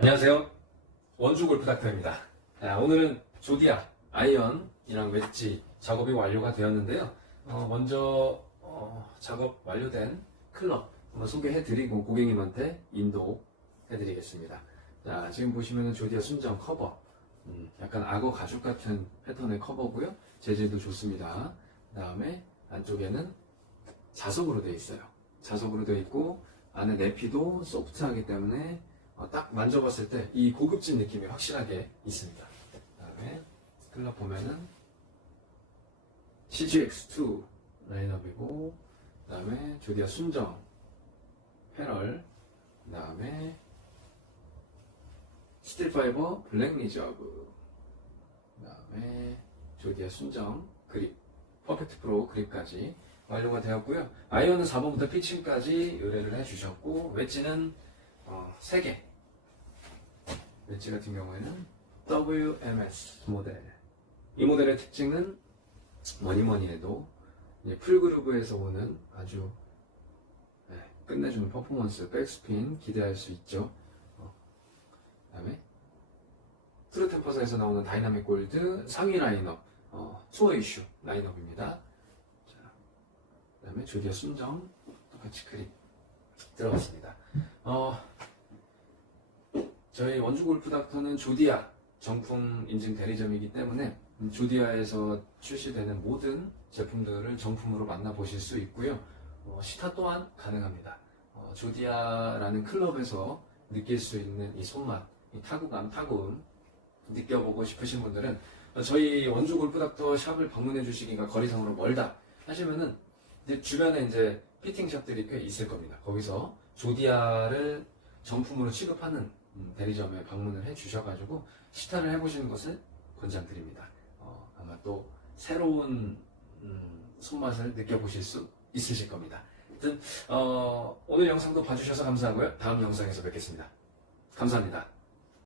안녕하세요. 원주 골프 닥터입니다. 자, 오늘은 조디아 아이언이랑 웨지 작업이 완료가 되었는데요. 어, 먼저 어, 작업 완료된 클럽 한번 소개해드리고 고객님한테 인도해드리겠습니다. 자, 지금 보시면은 조디아 순정 커버, 음, 약간 악어 가죽 같은 패턴의 커버고요. 재질도 좋습니다. 그 다음에 안쪽에는 자석으로 되어 있어요. 자석으로 되어 있고 안에 내피도 소프트하기 때문에 어, 딱 만져봤을 때 이 고급진 느낌이 확실하게 있습니다. 그다음에 클럽 보면은 CGX2 라인업이고 그다음에 조디아 순정 패럴 그다음에 스틸파이버 블랙 리저브 그다음에 조디아 순정 그립 퍼펙트 프로 그립까지 완료가 되었고요. 아이언은 4번부터 피칭까지 의뢰를 해주셨고 웨지는 어, 3개 웨지 같은 경우에는 WMS 모델. 이 모델의 특징은 뭐니 뭐니 해도 풀그루브에서 오는 아주 네, 끝내주는 퍼포먼스 백스핀 기대할 수 있죠. 어, 그 다음에 트루 템퍼사에서 나오는 다이나믹 골드 상위 라인업 어, 투어 이슈 라인업입니다. 자, 그다음에 조디아 순정 똑같이 그립 들어갔습니다. 어, 저희 원주 골프 닥터는 조디아 정품 인증 대리점이기 때문에 음, 조디아에서 출시되는 모든 제품들을 정품으로 만나보실 수 있고요. 어, 시타 또한 가능합니다. 어, 조디아라는 클럽에서 느낄 수 있는 이 손맛, 이 타구감, 타구음 느껴보고 싶으신 분들은 어, 저희 원주 골프 닥터 샵을 방문해 주시기가 거리상으로 멀다 하시면은 주변에 이제 피팅샵들이 꽤 있을 겁니다. 거기서 조디아를 정품으로 취급하는 음, 대리점에 방문을 해 주셔가지고 시타를 해보시는 것을 권장드립니다. 어, 아마 또 새로운 음, 손맛을 느껴보실 수 있으실 겁니다. 하여튼 어, 오늘 영상도 봐주셔서 감사하고요. 다음 영상에서 뵙겠습니다. 감사합니다.